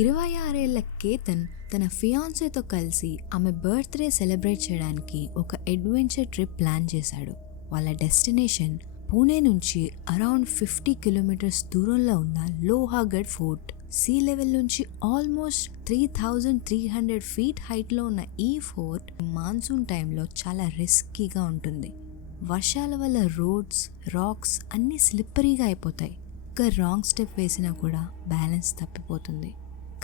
26 ఏళ్ల కేతన్ తన ఫియాన్సేతో కలిసి ఆమె బర్త్డే సెలబ్రేట్ చేయడానికి ఒక అడ్వెంచర్ ట్రిప్ ప్లాన్ చేశాడు. వాళ్ళ డెస్టినేషన్ పూణే నుంచి అరౌండ్ 50 కిలోమీటర్స్ దూరంలో ఉన్న లోహాగఢ్ ఫోర్ట్. సీ లెవెల్ నుంచి ఆల్మోస్ట్ 3300 ఫీట్ హైట్లో ఉన్న ఈ ఫోర్ట్ మాన్సూన్ టైంలో చాలా రిస్కీగా ఉంటుంది. వర్షాల వల్ల రోడ్స్, రాక్స్ అన్నీ స్లిప్పరీగా అయిపోతాయి. ఒక రాంగ్ స్టెప్ వేసినా కూడా బ్యాలెన్స్ తప్పిపోతుంది.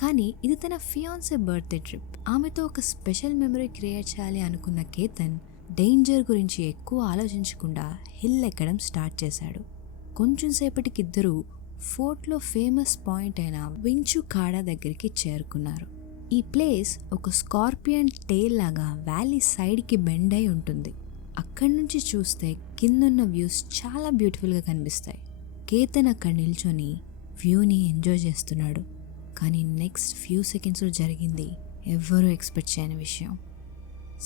కానీ ఇది తన ఫియాన్సే బర్త్డే ట్రిప్. ఆమెతో ఒక స్పెషల్ మెమరీ క్రియేట్ చేయాలి అనుకున్న కేతన్ డేంజర్ గురించి ఎక్కువ ఆలోచించకుండా హిల్ ఎక్కడం స్టార్ట్ చేశాడు. కొంచెం సేపటికి ఇద్దరు ఫోర్ట్లో ఫేమస్ పాయింట్ అయిన వించు కాడా దగ్గరికి చేరుకున్నారు. ఈ ప్లేస్ ఒక స్కార్పియన్ టేల్ లాగా వ్యాలీ సైడ్కి బెండ్ అయి ఉంటుంది. అక్కడి నుంచి చూస్తే కిందున్న వ్యూస్ చాలా బ్యూటిఫుల్గా కనిపిస్తాయి. కేతన్ అక్కడ నిల్చొని వ్యూని ఎంజాయ్ చేస్తున్నాడు. కానీ నెక్స్ట్ ఫ్యూ సెకండ్స్లో జరిగింది ఎవ్వరూ ఎక్స్పెక్ట్ చేయని విషయం.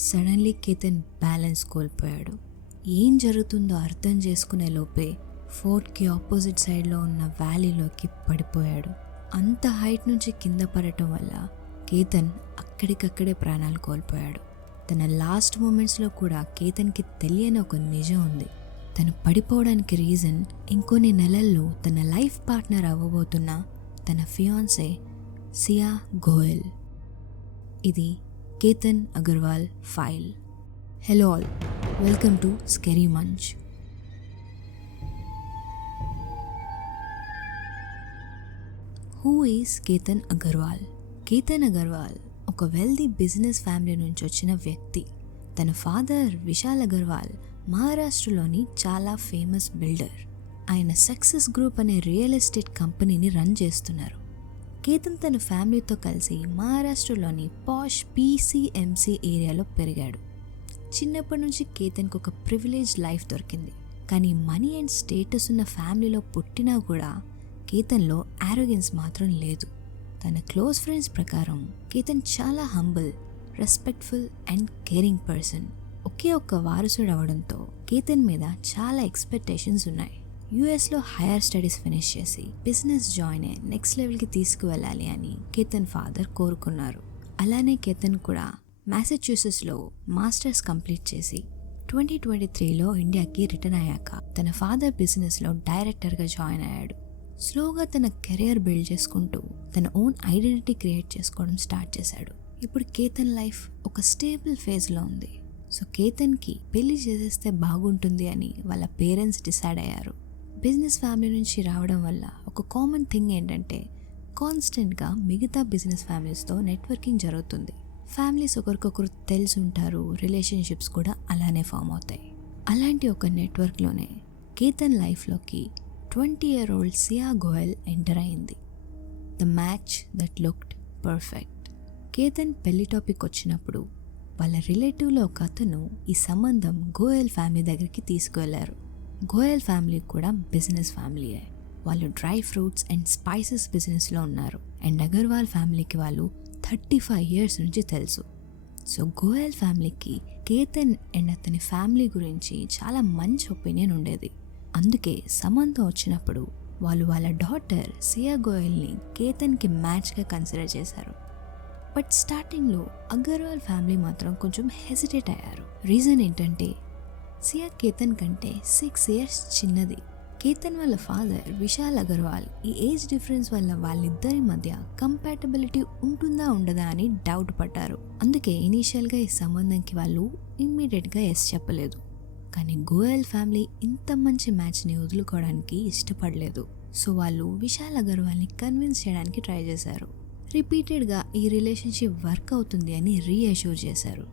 సడన్లీ కేతన్ బ్యాలెన్స్ కోల్పోయాడు. ఏం జరుగుతుందో అర్థం చేసుకునే లోపే ఫోర్ట్కి ఆపోజిట్ సైడ్లో ఉన్న వ్యాలీలోకి పడిపోయాడు. అంత హైట్ నుంచి కింద పడటం వల్ల కేతన్ అక్కడికక్కడే ప్రాణాలు కోల్పోయాడు. తన లాస్ట్ మూమెంట్స్లో కూడా కేతన్కి తెలియని ఒక నిజం ఉంది. తను పడిపోవడానికి రీజన్ ఇంకొన్ని నెలల్లో తన లైఫ్ పార్ట్నర్ అవ్వబోతున్న తన ఫియాన్సే సియా గోయల్. ఇది Ketan Agarwal file. Hello all, welcome to scary munch. Who is Ketan Agarwal? Ketan Agarwal ఒక వెల్దీ బిజినెస్ ఫ్యామిలీ నుంచి వచ్చిన వ్యక్తి. తన ఫాదర్ విశాల్ అగర్వాల్ మహారాష్ట్రలోని చాలా ఫేమస్ బిల్డర్. ఆయన సక్సెస్ గ్రూప్ అనే రియల్ ఎస్టేట్ కంపెనీని రన్ చేస్తున్నారు. కేతన్ తన ఫ్యామిలీతో కలిసి మహారాష్ట్రలోని పాష్ PCMC ఏరియాలో పెరిగాడు. చిన్నప్పటి నుంచి కేతన్కి ఒక ప్రివిలేజ్ లైఫ్ దొరికింది. కానీ మనీ అండ్ స్టేటస్ ఉన్న ఫ్యామిలీలో పుట్టినా కూడా కేతన్లో ఆరోగెన్స్ మాత్రం లేదు. తన క్లోజ్ ఫ్రెండ్స్ ప్రకారం కేతన్ చాలా humble, respectful and caring person. ఒకే ఒక్క వారసుడు అవడంతో కేతన్ మీద చాలా ఎక్స్పెక్టేషన్స్ ఉన్నాయి. యుఎస్లో హైయర్ స్టడీస్ ఫినిష్ చేసి బిజినెస్ జాయిన్ అయ్యి నెక్స్ట్ లెవెల్కి తీసుకువెళ్ళాలి అని కేతన్ ఫాదర్ కోరుకున్నారు. అలానే కేతన్ కూడా మ్యాసచ్యూసెట్స్లో మాస్టర్స్ కంప్లీట్ చేసి 2023లో ఇండియాకి రిటర్న్ అయ్యాక తన ఫాదర్ బిజినెస్లో డైరెక్టర్గా జాయిన్ అయ్యాడు. స్లోగా తన కెరియర్ బిల్డ్ చేసుకుంటూ తన ఓన్ ఐడెంటిటీ క్రియేట్ చేసుకోవడం స్టార్ట్ చేశాడు. ఇప్పుడు కేతన్ లైఫ్ ఒక స్టేబుల్ ఫేజ్లో ఉంది. సో కేతన్కి పెళ్లి చేసేస్తే బాగుంటుంది అని వాళ్ళ పేరెంట్స్ డిసైడ్ అయ్యారు. బిజినెస్ ఫ్యామిలీ నుంచి రావడం వల్ల ఒక కామన్ థింగ్ ఏంటంటే కాన్స్టెంట్గా మిగతా బిజినెస్ ఫ్యామిలీస్తో నెట్వర్కింగ్ జరుగుతుంది. ఫ్యామిలీస్ ఒకరికొకరు తెలిసి ఉంటారు, రిలేషన్షిప్స్ కూడా అలానే ఫామ్ అవుతాయి. అలాంటి ఒక నెట్వర్క్లోనే కేతన్ లైఫ్లోకి 20-year-old సియా గోయల్ ఎంటర్ అయింది. The match that looked perfect. Ketan పెళ్లి టాపిక్ వచ్చినప్పుడు వాళ్ళ రిలేటివ్లో ఒక అతను ఈ సంబంధం గోయల్ ఫ్యామిలీ దగ్గరికి తీసుకువెళ్లారు. గోయల్ ఫ్యామిలీ కూడా బిజినెస్ ఫ్యామిలీయే. వాళ్ళు డ్రై ఫ్రూట్స్ అండ్ స్పైసెస్ బిజినెస్లో ఉన్నారు. అండ్ అగర్వాల్ ఫ్యామిలీకి వాళ్ళు 35 years నుంచి తెలుసు. సో గోయల్ ఫ్యామిలీకి కేతన్ అండ్ అతని ఫ్యామిలీ గురించి చాలా మంచి ఒపీనియన్ ఉండేది. అందుకే సంబంధం వచ్చినప్పుడు వాళ్ళు వాళ్ళ డాటర్ సియా గోయల్ని కేతన్కి మ్యాచ్గా కన్సిడర్ చేశారు. బట్ స్టార్టింగ్లో అగర్వాల్ ఫ్యామిలీ మాత్రం కొంచెం హెసిటేట్ అయ్యారు. రీజన్ ఏంటంటే సియా కేతన్ కంటే 6 years చిన్నది. కేతన్ వాళ్ళ ఫాదర్ విశాల్ అగర్వాల్ ఈ ఏజ్ డిఫరెన్స్ వల్ల వాళ్ళిద్దరి మధ్య కంపాటబిలిటీ ఉంటుందా ఉండదా అని డౌట్ పడ్డారు. అందుకే ఇనీషియల్గా ఈ సంబంధంకి వాళ్ళు ఇమ్మీడియట్గా ఎస్ చెప్పలేదు. కానీ గోయల్ ఫ్యామిలీ ఇంత మంచి మ్యాచ్ని వదులుకోవడానికి ఇష్టపడలేదు. సో వాళ్ళు విశాల్ అగర్వాల్ని కన్విన్స్ చేయడానికి ట్రై చేశారు. రిపీటెడ్గా ఈ రిలేషన్షిప్ వర్క్ అవుతుంది అని రీఅష్యూర్ చేశారు.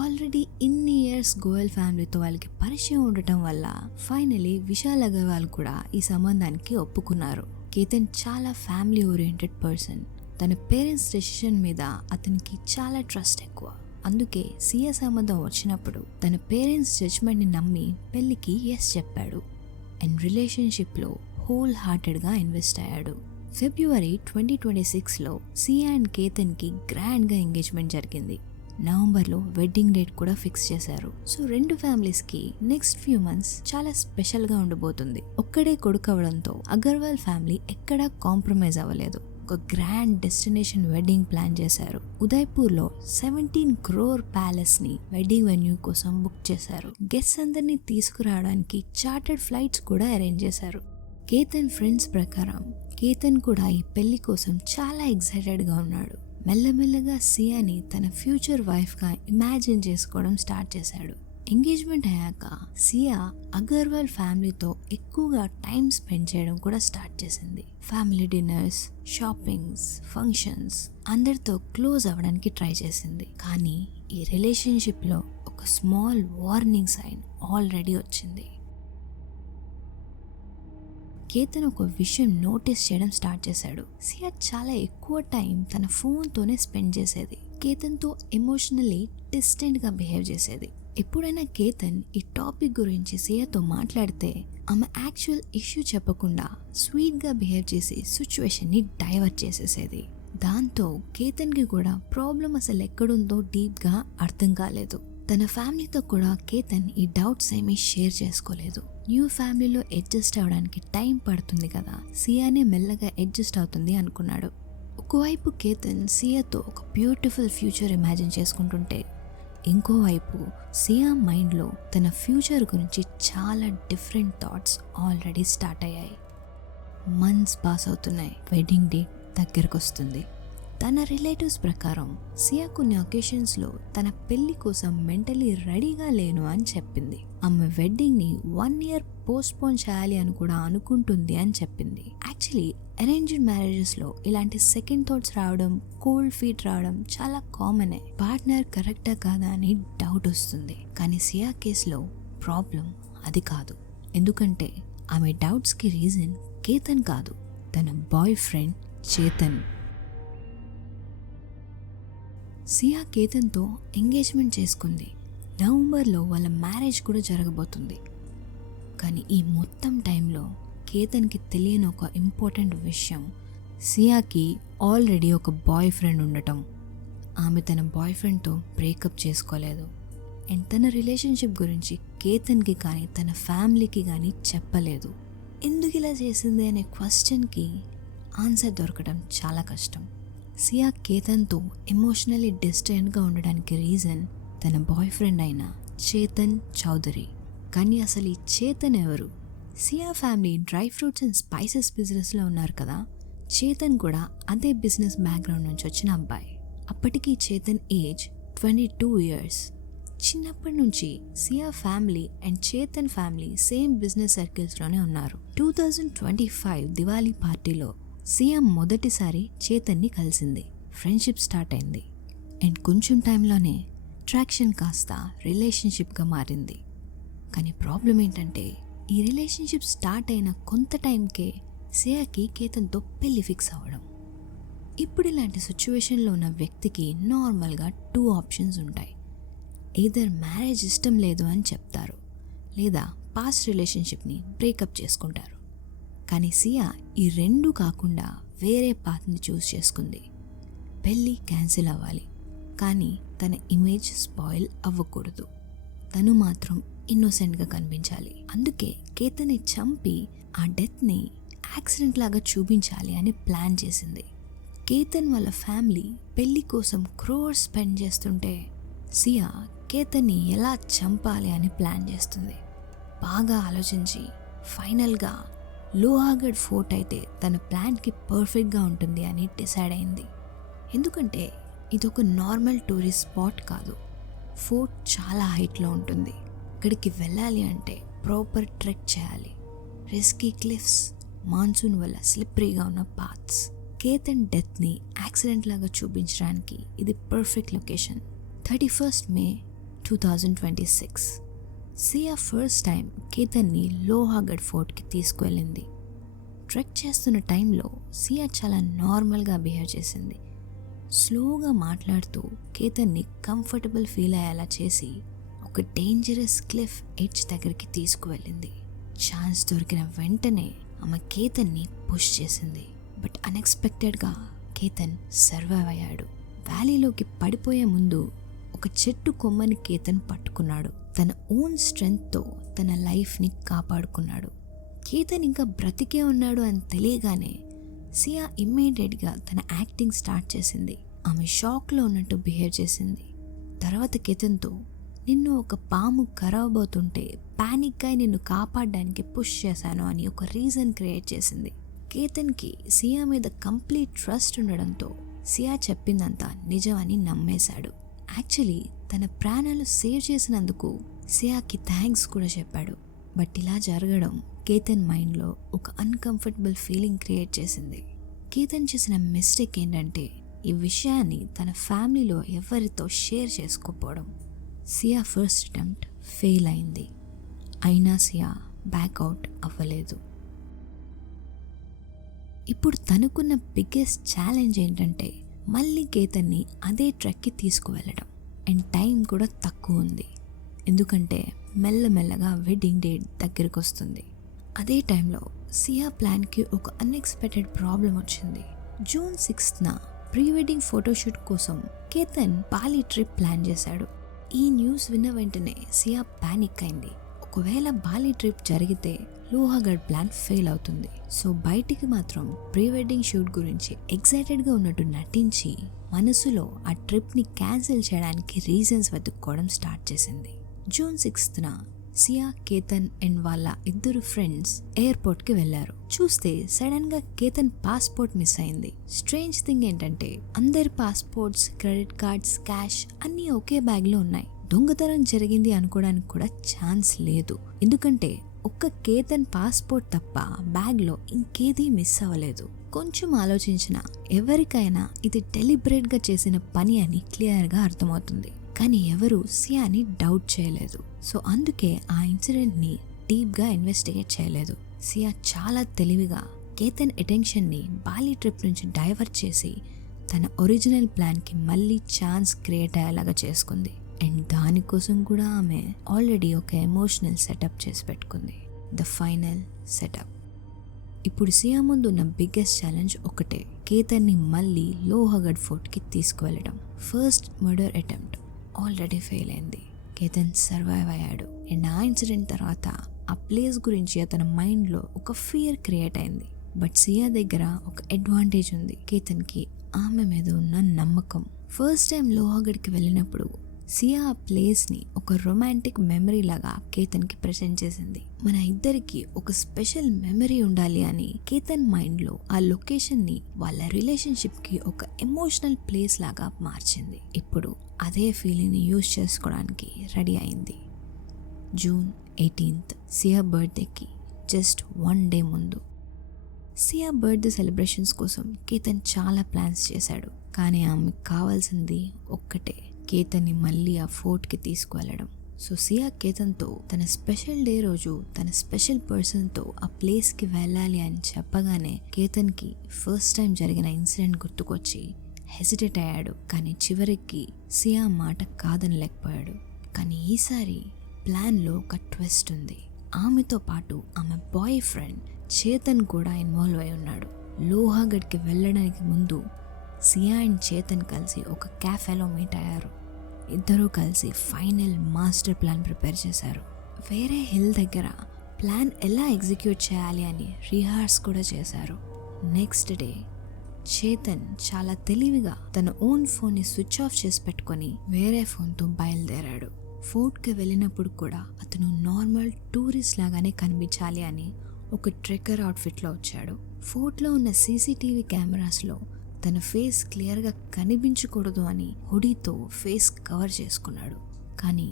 ఆల్రెడీ ఇన్ని ఇయర్స్ గోయల్ ఫ్యామిలీతో వాళ్ళకి పరిచయం ఉండటం వల్ల ఫైనలీ విశాల్ అగర్వాల్ కూడా ఈ సంబంధానికి ఒప్పుకున్నారు. కేతన్ చాలా ఫ్యామిలీ ఓరియంటెడ్ పర్సన్. తన పేరెంట్స్ డెసిషన్ మీద అతనికి చాలా ట్రస్ట్ ఎక్కువ. అందుకే సియా సంబంధం వచ్చినప్పుడు తన పేరెంట్స్ జడ్జ్మెంట్ని నమ్మి పెళ్లికి ఎస్ చెప్పాడు. అండ్ రిలేషన్షిప్లో హోల్ హార్టెడ్గా ఇన్వెస్ట్ అయ్యాడు. ఫిబ్రవరి 2026లో సియా అండ్ కేతన్కి గ్రాండ్గా ఎంగేజ్మెంట్ జరిగింది. నవంబర్లో వెడ్డింగ్ డేట్ కూడా ఫిక్స్ చేశారు. సో రెండు ఫ్యామిలీస్కి నెక్స్ట్ ఫ్యూ మంత్స్ చాలా స్పెషల్గా ఉండబోతుంది. ఒక్కడే కొడుకు అవడంతో అగర్వాల్ ఫ్యామిలీ ఎక్కడా కాంప్రమైజ్ అవ్వలేదు. ఒక గ్రాండ్ డెస్టినేషన్ వెడ్డింగ్ ప్లాన్ చేశారు. ఉదయ్పూర్లో 17 crore ప్యాలెస్ని వెడ్డింగ్ వెన్యూ కోసం బుక్ చేశారు. గెస్ట్స్ అందరినీ తీసుకురావడానికి చార్టర్డ్ ఫ్లైట్స్ కూడా అరేంజ్ చేశారు. కేతన్ ఫ్రెండ్స్ ప్రకారం కేతన్ కూడా ఈ పెళ్లి కోసం చాలా ఎక్సైటెడ్గా ఉన్నాడు. మెల్లమెల్లగా సియాని తన ఫ్యూచర్ వైఫ్గా ఇమాజిన్ చేసుకోవడం స్టార్ట్ చేశాడు. ఎంగేజ్మెంట్ అయ్యాక సియా అగర్వాల్ ఫ్యామిలీతో ఎక్కువగా టైం స్పెండ్ చేయడం కూడా స్టార్ట్ చేసింది. ఫ్యామిలీ డిన్నర్స్, షాపింగ్స్, ఫంక్షన్స్ అందరితో క్లోజ్ అవ్వడానికి ట్రై చేసింది. కానీ ఈ రిలేషన్షిప్లో ఒక స్మాల్ వార్నింగ్ సైన్ ఆల్రెడీ వచ్చింది. కేతన్ ఒక విషయం నోటీస్ చేయడం స్టార్ట్ చేశాడు. సియా చాలా ఎక్కువ టైం తన ఫోన్తోనే స్పెండ్ చేసేది. కేతన్తో ఎమోషనల్లీ డిస్టెంట్గా బిహేవ్ చేసేది. ఎప్పుడైనా కేతన్ ఈ టాపిక్ గురించి సియాతో మాట్లాడితే ఆమె యాక్చువల్ ఇష్యూ చెప్పకుండా స్వీట్గా బిహేవ్ చేసి సిచ్యువేషన్ని డైవర్ట్ చేసేసేది. దాంతో కేతన్కి కూడా ప్రాబ్లం అసలు ఎక్కడుందో డీప్గా అర్థం కాలేదు. తన ఫ్యామిలీతో కూడా కేతన్ ఈ డౌట్స్ ఏమీ షేర్ చేసుకోలేదు. న్యూ ఫ్యామిలీలో అడ్జస్ట్ అవడానికి టైం పడుతుంది కదా, సియానే మెల్లగా అడ్జస్ట్ అవుతుంది అనుకున్నాడు. ఒకవైపు కేతన్ సియాతో ఒక బ్యూటిఫుల్ ఫ్యూచర్ ఇమాజిన్ చేసుకుంటుంటే, ఇంకోవైపు సియా మైండ్లో తన ఫ్యూచర్ గురించి చాలా డిఫరెంట్ థాట్స్ ఆల్రెడీ స్టార్ట్ అయ్యాయి. మంత్స్ పాస్ అవుతున్నాయి. వెడ్డింగ్ డేట్ దగ్గరకు వస్తుంది. తన రిలేటివ్స్ ప్రకారం సియా కొన్ని ఒకేషన్స్లో తన పెళ్లి కోసం మెంటలీ రెడీగా లేను అని చెప్పింది. ఆమె వెడ్డింగ్ని 1 year పోస్ట్పోన్ చేయాలి అని కూడా అనుకుంటుంది అని చెప్పింది. యాక్చువల్లీ అరేంజ్డ్ మ్యారేజెస్లో ఇలాంటి సెకండ్ థాట్స్ రావడం, కోల్డ్ ఫీట్ రావడం చాలా కామనే. పార్ట్నర్ కరెక్టా కాదా అని డౌట్ వస్తుంది. కానీ సియా కేసులో ప్రాబ్లం అది కాదు. ఎందుకంటే ఆమె డౌట్స్కి రీజన్ కేతన్ కాదు, తన బాయ్ ఫ్రెండ్ చేతన్. సియా కేతన్తో ఎంగేజ్మెంట్ చేసుకుంది. నవంబర్లో వాళ్ళ మ్యారేజ్ కూడా జరగబోతుంది. కానీ ఈ మొత్తం టైంలో కేతన్కి తెలియని ఒక ఇంపార్టెంట్ విషయం, సియాకి ఆల్రెడీ ఒక బాయ్ ఫ్రెండ్ ఉండటం. ఆమె తన బాయ్ ఫ్రెండ్తో బ్రేకప్ చేసుకోలేదు. అండ్ తన రిలేషన్షిప్ గురించి కేతన్కి కానీ తన ఫ్యామిలీకి కానీ చెప్పలేదు. ఎందుకు ఇలా చేసింది అనే క్వశ్చన్కి ఆన్సర్ దొరకడం చాలా కష్టం. సియా కేతన్తో ఎమోషనల్లీ డిస్టెంట్గా ఉండడానికి రీజన్ తన బాయ్ ఫ్రెండ్ అయిన చేతన్ చౌదరి. కానీ అసలు ఈ చేతన్ ఎవరు? Siya family dry fruits and spices బిజినెస్లో ఉన్నారు కదా, చేతన్ కూడా అదే బిజినెస్ బ్యాక్గ్రౌండ్ నుంచి వచ్చిన అబ్బాయి. అప్పటికి చేతన్ ఏజ్ 22 years. చిన్నప్పటి నుంచి Siya family and Chetan family same business సర్కిల్స్లోనే ఉన్నారు. 2025 దివాళీ పార్టీలో సియా మొదటిసారి చేతన్ని కలిసింది. ఫ్రెండ్షిప్ స్టార్ట్ అయింది. అండ్ కొంచెం టైంలోనే అట్రాక్షన్ కాస్త రిలేషన్షిప్గా మారింది. కానీ ప్రాబ్లం ఏంటంటే ఈ రిలేషన్షిప్ స్టార్ట్ అయిన కొంత టైంకే సియాకి కేతన్తో పెళ్లి ఫిక్స్ అవ్వడం. ఇప్పుడు ఇలాంటి సిచ్యువేషన్లో ఉన్న వ్యక్తికి నార్మల్గా 2 ఆప్షన్స్ ఉంటాయి. ఎయిదర్ మ్యారేజ్ ఇష్టం లేదు అని చెప్తారు, లేదా పాస్ట్ రిలేషన్షిప్ని బ్రేకప్ చేసుకుంటారు. కానీ సియా ఈ 2 కాకుండా వేరే పాత్ని చూస్ చేసుకుంది. పెళ్ళి క్యాన్సిల్ అవ్వాలి, కానీ తన ఇమేజ్ స్పాయిల్ అవ్వకూడదు. తను మాత్రం ఇన్నోసెంట్గా కనిపించాలి. అందుకే కేతన్ని చంపి ఆ డెత్ని యాక్సిడెంట్ లాగా చూపించాలి అని ప్లాన్ చేసింది. కేతన్ వాళ్ళ ఫ్యామిలీ పెళ్లి కోసం crores స్పెండ్ చేస్తుంటే సియా కేతన్ని ఎలా చంపాలి అని ప్లాన్ చేస్తుంది. బాగా ఆలోచించి ఫైనల్గా లోహాగఢ్ ఫోర్ట్ అయితే తన ప్లాన్కి పర్ఫెక్ట్గా ఉంటుంది అని డిసైడ్ అయింది. ఎందుకంటే ఇది ఒక నార్మల్ టూరిస్ట్ స్పాట్ కాదు. ఫోర్ట్ చాలా హైట్లో ఉంటుంది. ఇక్కడికి వెళ్ళాలి అంటే ప్రాపర్ ట్రెక్ చేయాలి. రిస్కీ క్లిఫ్స్, మాన్సూన్ వల్ల స్లిప్పరీగా ఉన్న పాత్స్. కేతన్ డెత్ని యాక్సిడెంట్ లాగా చూపించడానికి ఇది పర్ఫెక్ట్ లొకేషన్. 31st May 2026 సియా ఫస్ట్ టైం కేతన్ని లోహాగఢ్ ఫోర్ట్కి తీసుకువెళ్ళింది. ట్రెక్ చేస్తున్న టైంలో సియా చాలా నార్మల్గా బిహేవ్ చేసింది. స్లోగా మాట్లాడుతూ కేతన్ని కంఫర్టబుల్ ఫీల్ అయ్యేలా చేసి ఒక డేంజరస్ క్లిఫ్ ఎడ్జ్ దగ్గరికి తీసుకువెళ్ళింది. ఛాన్స్ దొరికిన వెంటనే ఆమె కేతన్ని పుష్ చేసింది. బట్ అన్ఎక్స్పెక్టెడ్గా కేతన్ సర్వైవ్ అయ్యాడు. వ్యాలీలోకి పడిపోయే ముందు ఒక చెట్టు కొమ్మని కేతన్ పట్టుకున్నాడు. తన ఓన్ స్ట్రెంగ్త్తో తన లైఫ్ని కాపాడుకున్నాడు. కేతన్ ఇంకా బ్రతికే ఉన్నాడు అని తెలియగానే సియా ఇమ్మీడియట్గా తన యాక్టింగ్ స్టార్ట్ చేసింది. ఆమె షాక్లో ఉన్నట్టు బిహేవ్ చేసింది. తర్వాత కేతన్తో, నిన్ను ఒక పాము కరవబోతుంటే ప్యానిక్గా నిన్ను కాపాడడానికి పుష్ చేశాను అని ఒక రీజన్ క్రియేట్ చేసింది. కేతన్కి సియా మీద కంప్లీట్ ట్రస్ట్ ఉండడంతో సియా చెప్పిందంతా నిజమని నమ్మేశాడు. యాక్చువల్లీ తన ప్రాణాలు సేవ్ చేసినందుకు సియాకి థ్యాంక్స్ కూడా చెప్పాడు. బట్ ఇలా జరగడం కేతన్ మైండ్లో ఒక అన్కంఫర్టబుల్ ఫీలింగ్ క్రియేట్ చేసింది. కేతన్ చేసిన మిస్టేక్ ఏంటంటే ఈ విషయాన్ని తన ఫ్యామిలీలో ఎవరితో షేర్ చేసుకోకపోవడం. సియా ఫస్ట్ అటెంప్ట్ ఫెయిల్ అయింది. అయినా సియా బ్యాక్అవుట్ అవ్వలేదు. ఇప్పుడు తనకున్న బిగ్గెస్ట్ ఛాలెంజ్ ఏంటంటే మళ్ళీ కేతన్ని అదే ట్రెక్కి తీసుకువెళ్ళడం. అండ్ టైం కూడా తక్కువ ఉంది, ఎందుకంటే మెల్లమెల్లగా వెడ్డింగ్ డేట్ దగ్గరికి వస్తుంది. అదే టైంలో సియా ప్లాన్కి ఒక అన్ఎక్స్పెక్టెడ్ ప్రాబ్లం వచ్చింది. జూన్ 6న ప్రీ వెడ్డింగ్ ఫోటోషూట్ కోసం కేతన్ బాలి ట్రిప్ ప్లాన్ చేశాడు. ఈ న్యూస్ విన్న వెంటనే సియా పానిక్ అయింది. ఒకవేళ బాలి ట్రిప్ జరిగితే లోహాగఢ్ ప్లాన్ ఫెయిల్ అవుతుంది. సో బయటికి మాత్రం ప్రీ వెడ్డింగ్ షూట్ గురించి ఎక్సైటెడ్గా ఉన్నట్టు నటించి మనసులో ఆ ట్రిప్ని క్యాన్సిల్ చేయడానికి రీజన్స్ వెతుక్కోవడం స్టార్ట్ చేసింది. జూన్ 6న సియా, కేతన్ అండ్ వాళ్ళ ఇద్దరు ఫ్రెండ్స్ ఎయిర్పోర్ట్కి వెళ్లారు. చూస్తే సడన్ గా కేతన్ పాస్పోర్ట్ మిస్ అయింది. స్ట్రేంజ్ థింగ్ ఏంటంటే అందరి పాస్పోర్ట్స్, క్రెడిట్ కార్డ్స్, క్యాష్ అన్నీ ఒకే బ్యాగ్ లో ఉన్నాయి. దొంగతనం జరిగింది అనుకోవడానికి కూడా ఛాన్స్ లేదు, ఎందుకంటే ఒక్క కేతన్ పాస్పోర్ట్ తప్ప బ్యాగ్ లో ఇంకేదీ మిస్ అవ్వలేదు. కొంచెం ఆలోచించిన ఎవరికైనా ఇది డెలిబరేట్ గా చేసిన పని అని క్లియర్ గా అర్థమవుతుంది. కానీ ఎవరు సియాని డౌట్ చేయలేదు. సో అందుకే ఆ ఇన్సిడెంట్ ని డీప్ గా ఇన్వెస్టిగేట్ చేయలేదు. సియా చాలా తెలివిగా కేతన్ అటెన్షన్ ని బాలి ట్రిప్ నుంచి డైవర్ట్ చేసి తన ఒరిజినల్ ప్లాన్ కి మళ్ళీ ఛాన్స్ క్రియేట్ అయ్యేలాగా చేసుకుంది. అండ్ దానికోసం కూడా ఆమె ఆల్రెడీ ఒక ఎమోషనల్ సెటప్ చేసి పెట్టుకుంది, ద ఫైనల్ సెటప్. ఇప్పుడు సియా ముందు ఉన్న బిగ్గెస్ట్ ఛాలెంజ్ ఒకటే, కేతన్ని మళ్ళీ లోహాగఢ్ ఫోర్ట్కి తీసుకువెళ్ళడం. First murder attempt already fail అయింది. కేతన్ సర్వైవ్ అయ్యాడు. అండ్ ఆ ఇన్సిడెంట్ తర్వాత ఆ ప్లేస్ గురించి అతని మైండ్లో ఒక ఫియర్ క్రియేట్ అయింది. బట్ సియా దగ్గర ఒక అడ్వాంటేజ్ ఉంది, కేతన్కి ఆమె మీద ఉన్న నమ్మకం. ఫస్ట్ టైం లోహాగఢ్కి వెళ్ళినప్పుడు సియా ఆ ప్లేస్ని ఒక రొమాంటిక్ మెమరీ లాగా కేతన్కి ప్రెజెంట్ చేసింది. మన ఇద్దరికి ఒక స్పెషల్ మెమరీ ఉండాలి అని కేతన్ మైండ్లో ఆ లొకేషన్ని వాళ్ళ రిలేషన్షిప్కి ఒక ఎమోషనల్ ప్లేస్ లాగా మార్చింది. ఇప్పుడు అదే ఫీలింగ్ని యూజ్ చేసుకోవడానికి రెడీ అయింది. జూన్ 18th సియా బర్త్డేకి జస్ట్ 1 day ముందు. సియా బర్త్డే సెలబ్రేషన్స్ కోసం కేతన్ చాలా ప్లాన్స్ చేశాడు. కానీ ఆమెకు కావాల్సింది ఒక్కటే, కేతన్ని మళ్ళీ ఆ ఫోర్ట్కి తీసుకువెళ్ళడం. సో సియా కేతన్తో తన స్పెషల్ డే రోజు తన స్పెషల్ పర్సన్తో ఆ ప్లేస్కి వెళ్ళాలి అని చెప్పగానే కేతన్కి ఫస్ట్ టైం జరిగిన ఇన్సిడెంట్ గుర్తుకొచ్చి హెసిటేట్ అయ్యాడు. కానీ చివరికి సియా మాట కాదనలేకపోయాడు. కానీ ఈసారి ప్లాన్లో ఒక ట్విస్ట్ ఉంది. ఆమెతో పాటు ఆమె బాయ్ ఫ్రెండ్ చేతన్ కూడా ఇన్వాల్వ్ అయి ఉన్నాడు. లోహాగఢ్కి వెళ్ళడానికి ముందు సియా అండ్ చేతన్ కలిసి ఒక క్యాఫేలో మీట్ అయ్యారు. ఇద్దరూ కలిసి ఫైనల్ మాస్టర్ ప్లాన్ ప్రిపేర్ చేశారు. వేరే హిల్ దగ్గర ప్లాన్ ఎలా ఎగ్జిక్యూట్ చేయాలి అని రిహార్స్ కూడా చేశారు. నెక్స్ట్ డే చేతన్ చాలా తెలివిగా తన ఓన్ ఫోన్ని స్విచ్ ఆఫ్ చేసి పెట్టుకొని వేరే ఫోన్తో బయలుదేరాడు. ఫోర్ట్కి వెళ్ళినప్పుడు కూడా అతను నార్మల్ టూరిస్ట్ లాగానే కనిపించాలి అని ఒక ట్రెక్కర్ అవుట్ఫిట్లో వచ్చాడు. ఫోర్ట్లో ఉన్న సీసీటీవీ కెమెరాస్లో తన ఫేస్ క్లియర్గా కనిపించకూడదు అని హుడీతో ఫేస్ కవర్ చేసుకున్నాడు. కానీ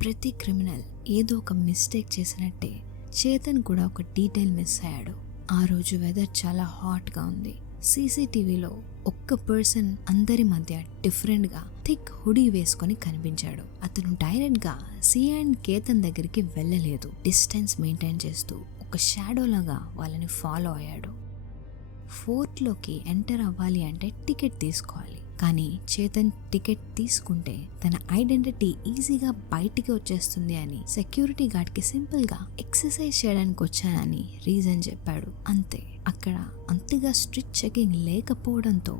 ప్రతి క్రిమినల్ ఏదో ఒక మిస్టేక్ చేసినట్టే చేతన్ కూడా ఒక డీటెయిల్ మిస్ అయ్యాడు. ఆ రోజు వెదర్ చాలా హాట్గా ఉంది. సీసీటీవీలో ఒక్క పర్సన్ అందరి మధ్య డిఫరెంట్గా థిక్ హుడీ వేసుకొని కనిపించాడు. అతను డైరెక్ట్గా సియా అండ్ కేతన్ దగ్గరికి వెళ్ళలేదు. డిస్టెన్స్ మెయింటైన్ చేస్తూ ఒక షాడో లాగా వాళ్ళని ఫాలో అయ్యాడు. ఫోర్ట్లోకి ఎంటర్ అవ్వాలి అంటే టికెట్ తీసుకోవాలి. కానీ చేతన్ టికెట్ తీసుకుంటే తన ఐడెంటిటీ ఈజీగా బయటికి వచ్చేస్తుంది అని సెక్యూరిటీ గార్డ్కి సింపుల్గా ఎక్సర్సైజ్ చేయడానికి వచ్చానని రీజన్ చెప్పాడు. అంతే. అక్కడ అంతగా స్ట్రిక్ట్ చెకింగ్ లేకపోవడంతో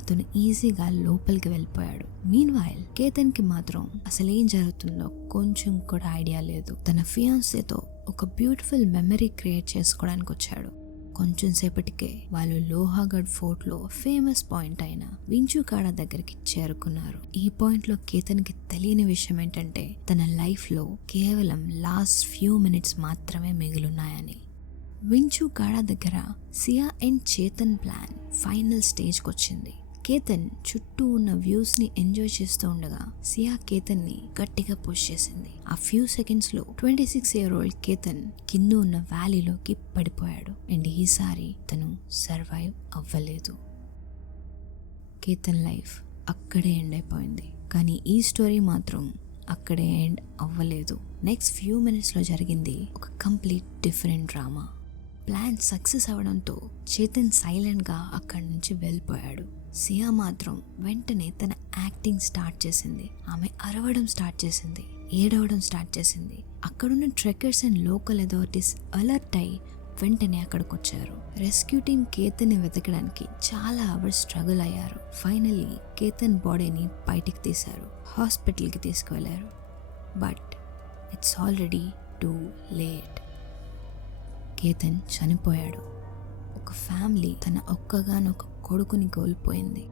అతను ఈజీగా లోపలికి వెళ్ళిపోయాడు. మీన్వైల్ కేతన్కి మాత్రం అసలు ఏం జరుగుతుందో కొంచెం కూడా ఐడియా లేదు. తన ఫియాన్సీతో ఒక బ్యూటిఫుల్ మెమరీ క్రియేట్ చేసుకోవడానికి వచ్చాడు. కొంచెం సేపటికే వాళ్ళు లోహాగఢ్ ఫోర్ట్ లో ఫేమస్ పాయింట్ అయిన వించుకాడా దగ్గరికి చేరుకున్నారు. ఈ పాయింట్ లో కేతన్కి తెలియని విషయం ఏంటంటే తన లైఫ్ లో కేవలం లాస్ట్ ఫ్యూ మినిట్స్ మాత్రమే మిగిలిన్నాయని. వించుకాడా దగ్గర సియా అండ్ చేతన్ ప్లాన్ ఫైనల్ స్టేజ్కి వచ్చింది. కేతన్ చుట్టూ ఉన్న వ్యూస్ ని ఎంజాయ్ చేస్తూ ఉండగా సియా కేతన్ ని గట్టిగా పుష్ చేసింది. ఆ ఫ్యూ సెకండ్స్ లో 26-year-old కేతన్ కింద ఉన్న వ్యాలీలోకి పడిపోయాడు. అండ్ ఈసారి తను సర్వైవ్ అవ్వలేదు. కేతన్ లైఫ్ అక్కడే ఎండ్ అయిపోయింది. కానీ ఈ స్టోరీ మాత్రం అక్కడే ఎండ్ అవ్వలేదు. నెక్స్ట్ ఫ్యూ మినిట్స్ లో జరిగింది ఒక complete different drama. Plan success అవడంతో చేతన్ సైలెంట్ గా అక్కడి నుంచి వెళ్ళిపోయాడు. సియా మాత్రం వెంటనే తన యాక్టింగ్ స్టార్ట్ చేసింది. ఆమె అరవడం స్టార్ట్ చేసింది, ఏడవడం స్టార్ట్ చేసింది. అక్కడున్న trekkers and local authorities alert అయి వెంటనే అక్కడికి వచ్చారు. రెస్క్యూ టీమ్ కేతన్ ని వెతకడానికి చాలా అవర్స్ స్ట్రగుల్ అయ్యారు. ఫైనల్లీ కేతన్ బాడీని బయటికి తీశారు, హాస్పిటల్కి తీసుకువెళ్లారు. But it's already too late. Ketan చనిపోయాడు. ఒక ఫ్యామిలీ తన ఒక్కగానొక కొడుకుని కోల్పోయింది.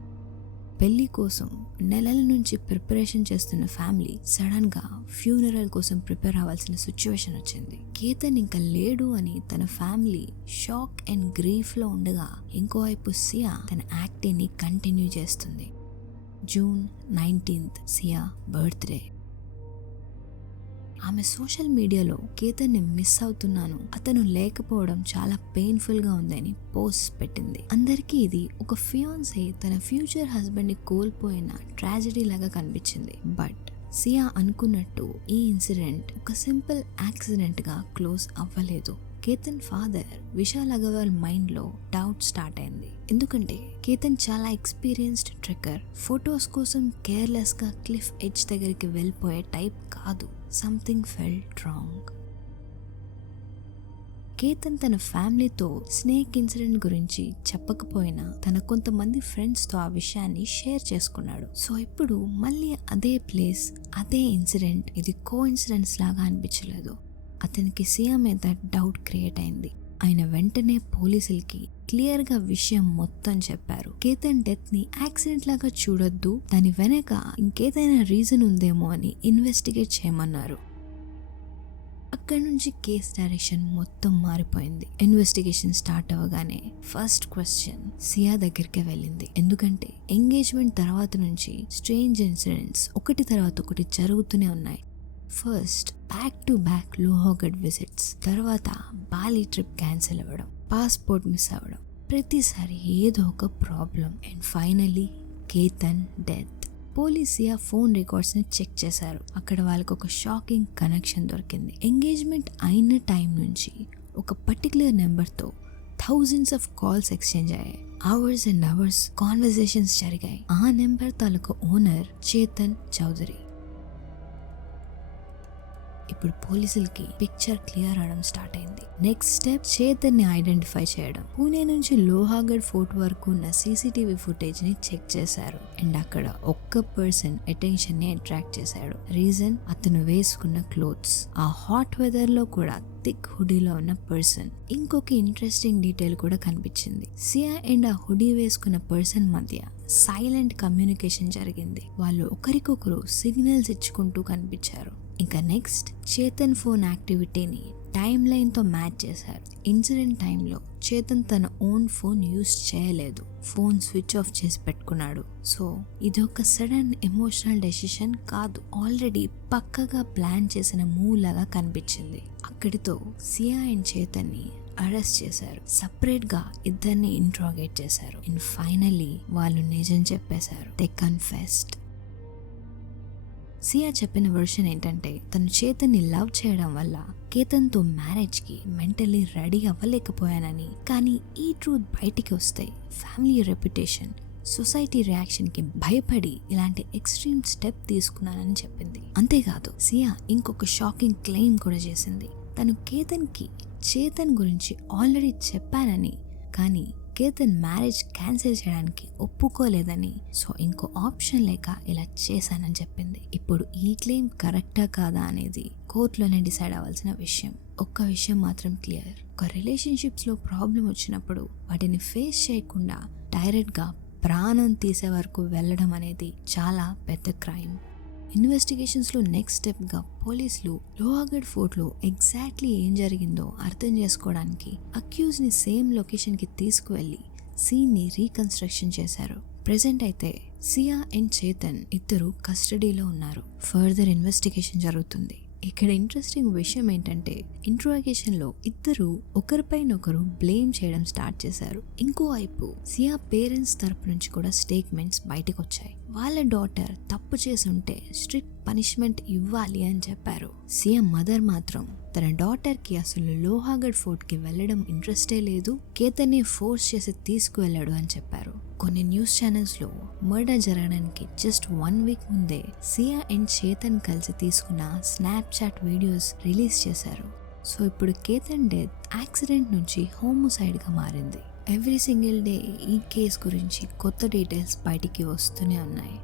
పెళ్లి కోసం నెలల నుంచి ప్రిపరేషన్ చేస్తున్న ఫ్యామిలీ సడన్ గా ఫ్యూనరల్ కోసం ప్రిపేర్ అవ్వాల్సిన సిచ్యువేషన్ వచ్చింది. కేతన్ ఇంకా లేడు అని తన ఫ్యామిలీ షాక్ అండ్ గ్రీఫ్ లో ఉండగా ఇంకోవైపు సియా తన యాక్టింగ్ ని కంటిన్యూ చేస్తుంది. June 19th సియా బర్త్డే. ఆమె సోషల్ మీడియాలో కేతన్ని మిస్ అవుతున్నాను, అతను లేకపోవడం చాలా పెయిన్ఫుల్ గా ఉందని పోస్ట్ పెట్టింది. అందరికీ ఇది ఒక ఫియాన్సీ తన ఫ్యూచర్ హస్బెండ్ ని కోల్పోయిన ట్రాజెడీ లాగా కనిపించింది. బట్ సియా అనుకున్నట్టు ఈ ఇన్సిడెంట్ ఒక సింపుల్ యాక్సిడెంట్ గా క్లోజ్ అవ్వలేదు. కేతన్ ఫాదర్ విశాల్ అగర్వాల్ మైండ్ లో డౌట్ స్టార్ట్ అయింది. ఎందుకంటే కేతన్ చాలా ఎక్స్పీరియన్స్డ్ ట్రెక్కర్. ఫొటోస్ కోసం కేర్లెస్ గా క్లిఫ్ ఎడ్జ్ దగ్గరికి వెళ్ళిపోయే టైప్ కాదు. Something felt wrong. కేతన్ తన ఫ్యామిలీతో స్నేక్ ఇన్సిడెంట్ గురించి చెప్పకపోయినా తన కొంతమంది ఫ్రెండ్స్ తో ఆ విషయాన్ని షేర్ చేసుకున్నాడు. సో ఇప్పుడు మళ్ళీ అదే ప్లేస్, అదే ఇన్సిడెంట్, ఇది కో ఇన్సిడెంట్స్ లాగా అనిపించలేదు. అతనికి సియా మీద డౌట్ క్రియేట్ అయింది. ఆయన వెంటనే పోలీసులకి క్లియర్ గా విషయం మొత్తం చెప్పారు. కేతన్ డెత్ ని యాక్సిడెంట్ లాగా చూడొద్దు, దాని వెనక ఇంకేదైనా రీజన్ ఉందేమో అని ఇన్వెస్టిగేట్ చేయమన్నారు. అక్కడి నుంచి కేస్ డైరెక్షన్ మొత్తం మారిపోయింది. ఇన్వెస్టిగేషన్ స్టార్ట్ అవ్వగానే ఫస్ట్ క్వశ్చన్ సియా దగ్గరికి వెళ్ళింది. ఎందుకంటే ఎంగేజ్మెంట్ తర్వాత నుంచి స్ట్రేంజ్ ఇన్సిడెంట్స్ ఒకటి తర్వాత ఒకటి జరుగుతూనే ఉన్నాయి. First back to back Lohagarh visits, తర్వాత బాలి ట్రిప్ క్యాన్సిల్ అవ్వడం, పాస్పోర్ట్ మిస్ అవ్వడం, ప్రతిసారి ఏదో ఒక problem. And finally Ketan death. Police Siya phone records ని చెక్ చేశారు. అక్కడ వాళ్ళకి ఒక షాకింగ్ కనెక్షన్ దొరికింది. ఎంగేజ్మెంట్ అయిన టైం నుంచి ఒక పర్టికులర్ నెంబర్తో థౌజండ్స్ ఆఫ్ కాల్స్ ఎక్స్చేంజ్ అయ్యాయి. అవర్స్ అండ్ అవర్స్ కాన్వర్సేషన్స్ జరిగాయి. ఆ నెంబర్ తాలూకు ఓనర్ చేతన్ చౌదరి. ఇప్పుడు పోలీసులకి పిక్చర్ క్లియర్ అవడం స్టార్ట్ అయింది. నెక్స్ట్ స్టెప్ చేతన్ ని ఐడెంటిఫై చేయడం. పూణే నుంచి లోహాగఢ్ ఫోర్ట్ వరకు ఉన్న సీసీటీవీ ఫుటేజ్ ని చెక్ చేశారు. అండ్ అక్కడ ఒక్క పర్సన్ అటెన్షన్ ని అట్రాక్ట్ చేశాడు. రీజన్ అతను వేసుకున్న క్లోత్స్. ఆ హాట్ వెదర్ లో కూడా థిక్ హుడీలో ఉన్న పర్సన్. ఇంకొక ఇంట్రెస్టింగ్ డీటెయిల్ కూడా కనిపించింది. సియా అండ్ ఆ హుడీ వేసుకున్న పర్సన్ మధ్య సైలెంట్ కమ్యూనికేషన్ జరిగింది. వాళ్ళు ఒకరికొకరు సిగ్నల్స్ ఇచ్చుకుంటూ కనిపించారు. ఇంకా నెక్స్ట్ చేతన్ ఫోన్ యాక్టివిటీని టైమ్ లైన్ తో మ్యాచ్ చేశారు. ఇన్సిడెంట్ టైంలో చేతన్ తన ఓన్ ఫోన్ యూజ్ చేయలేదు, ఫోన్ స్విచ్ ఆఫ్ చేసి పెట్టుకున్నాడు. సో ఇది ఒక సడన్ ఎమోషనల్ డెసిషన్ కాదు, ఆల్రెడీ పక్కగా ప్లాన్ చేసిన మూవ్ లాగా కనిపించింది. అక్కడితో సియా అండ్ చేతన్ ని అరెస్ట్ చేశారు. సపరేట్ గా ఇద్దరిని ఇంట్రాగేట్ చేశారు. అండ్ ఫైనల్లీ వాళ్ళు నిజం చెప్పేశారు. They confessed. సియా చెప్పిన వర్షన్ ఏంటంటే తను చేతన్ని లవ్ చేయడం వల్ల కేతన్తో మ్యారేజ్ కి మెంటల్లీ రెడీ అవ్వలేకపోయానని, కానీ ఈ ట్రూత్ బయటికి వస్తే ఫ్యామిలీ రెప్యుటేషన్, సొసైటీ రియాక్షన్ కి భయపడి ఇలాంటి ఎక్స్ట్రీమ్ స్టెప్ తీసుకున్నానని చెప్పింది. అంతేకాదు సియా ఇంకొక షాకింగ్ క్లెయిమ్ కూడా చేసింది. తను కేతన్ గురించి ఆల్రెడీ చెప్పానని, కానీ కేతన్ మ్యారేజ్ క్యాన్సిల్ చేయడానికి ఒప్పుకోలేదని, సో ఇంకో ఆప్షన్ లేక ఇలా చేశానని చెప్పింది. ఇప్పుడు ఈ క్లెయిమ్ కరెక్టా కాదా అనేది కోర్టులోనే డిసైడ్ అవ్వాల్సిన విషయం. ఒక్క విషయం మాత్రం క్లియర్, ఒక రిలేషన్షిప్స్లో ప్రాబ్లం వచ్చినప్పుడు వాటిని ఫేస్ చేయకుండా డైరెక్ట్గా ప్రాణం తీసే వరకు వెళ్ళడం అనేది చాలా పెద్ద క్రైమ్. ఇన్వెస్టిగేషన్స్లో నెక్స్ట్ స్టెప్గా పోలీసులు లోహాగఢ్ ఫోర్ట్లో ఎగ్జాక్ట్లీ ఏం జరిగిందో అర్థం చేసుకోవడానికి అక్యూజ్ని సేమ్ లొకేషన్కి తీసుకువెళ్ళి సీన్ని రీకన్స్ట్రక్షన్ చేశారు. ప్రెజెంట్ అయితే సియా అండ్ చేతన్ ఇద్దరు కస్టడీలో ఉన్నారు. ఫర్దర్ ఇన్వెస్టిగేషన్ జరుగుతుంది. ఇక్కడ ఇంట్రెస్టింగ్ విషయం ఏంటంటే ఇంట్రోగేషన్లో ఇద్దరు ఒకరిపైనొకరు బ్లేమ్ చేయడం స్టార్ట్ చేశారు. ఇంకో వైపు సియా పేరెంట్స్ తరపు నుంచి కూడా స్టేట్మెంట్స్ బయటకు వచ్చాయి. వాళ్ళ డాటర్ తప్పు చేసి ఉంటే స్ట్రిక్ట్ పనిష్మెంట్ ఇవ్వాలి అని చెప్పారు. సియా మదర్ మాత్రం తన డాటర్కి అసలు లోహాగఢ్ ఫోర్ట్కి వెళ్ళడం ఇంట్రెస్టే లేదు, కేతన్నే ఫోర్స్ చేసి తీసుకువెళ్ళాడు అని చెప్పారు. కొన్ని న్యూస్ ఛానల్స్లో మర్డర్ జరగడానికి జస్ట్ 1 వీక్ ముందే సియా అండ్ చేతన్ కలిసి తీసుకున్న స్నాప్చాట్ వీడియోస్ రిలీజ్ చేశారు. సో ఇప్పుడు కేతన్ డెత్ యాక్సిడెంట్ నుంచి హోమోసైడ్గా మారింది. ఎవ్రీ సింగిల్ డే ఈ కేసు గురించి కొత్త డీటెయిల్స్ బయటికి వస్తూనే ఉన్నాయి.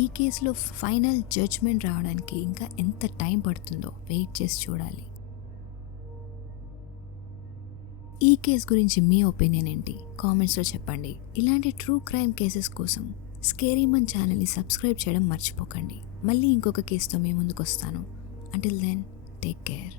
ఈ కేసులో ఫైనల్ జడ్జ్మెంట్ రావడానికి ఇంకా ఎంత టైం పడుతుందో వెయిట్ చేసి చూడాలి. ఈ కేసు గురించి మీ ఒపీనియన్ ఏంటి కామెంట్స్లో చెప్పండి. ఇలాంటి ట్రూ క్రైమ్ కేసెస్ కోసం స్కేరీ మన్ ఛానల్ని సబ్స్క్రైబ్ చేయడం మర్చిపోకండి. మళ్ళీ ఇంకొక కేసుతో మీ ముందుకు వస్తాను. Until then take care.